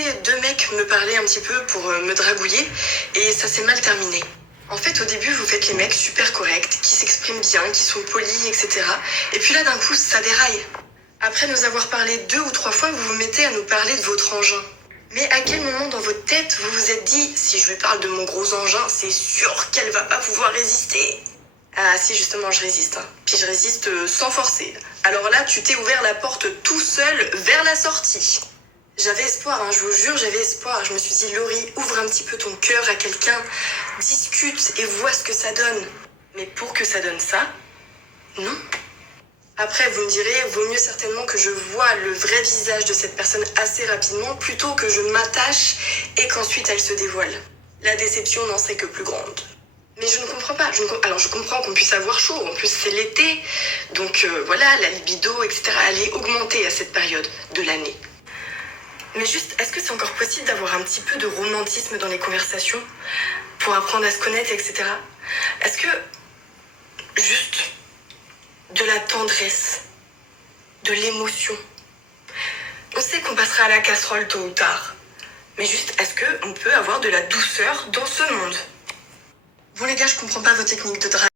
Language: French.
laissé 2 mecs me parler un petit peu pour me dragouiller et ça s'est mal terminé. En fait, au début, vous faites les mecs super corrects, qui s'expriment bien, qui sont polis, etc. Et puis là, d'un coup, ça déraille. Après nous avoir parlé 2 ou 3 fois, vous vous mettez à nous parler de votre engin. Mais à quel moment dans votre tête vous vous êtes dit, si je lui parle de mon gros engin, c'est sûr qu'elle va pas pouvoir résister? Ah si, justement, je résiste. Puis je résiste sans forcer. Alors là, tu t'es ouvert la porte tout seul vers la sortie. J'avais espoir, je vous jure, j'avais espoir. Je me suis dit, Laurie, ouvre un petit peu ton cœur à quelqu'un, discute et vois ce que ça donne. Mais pour que ça donne ça, non. Après, vous me direz, vaut mieux certainement que je vois le vrai visage de cette personne assez rapidement plutôt que je m'attache et qu'ensuite elle se dévoile. La déception n'en serait que plus grande. Mais je ne comprends pas. Alors je comprends qu'on puisse avoir chaud, en plus c'est l'été, donc voilà, la libido, etc. elle est augmentée à cette période de l'année. Mais juste, est-ce que c'est encore possible d'avoir un petit peu de romantisme dans les conversations pour apprendre à se connaître, etc. Est-ce que juste de la tendresse, de l'émotion. On sait qu'on passera à la casserole tôt ou tard. Mais juste, est-ce qu'on peut avoir de la douceur dans ce monde? Bon les gars, je comprends pas vos techniques de drague.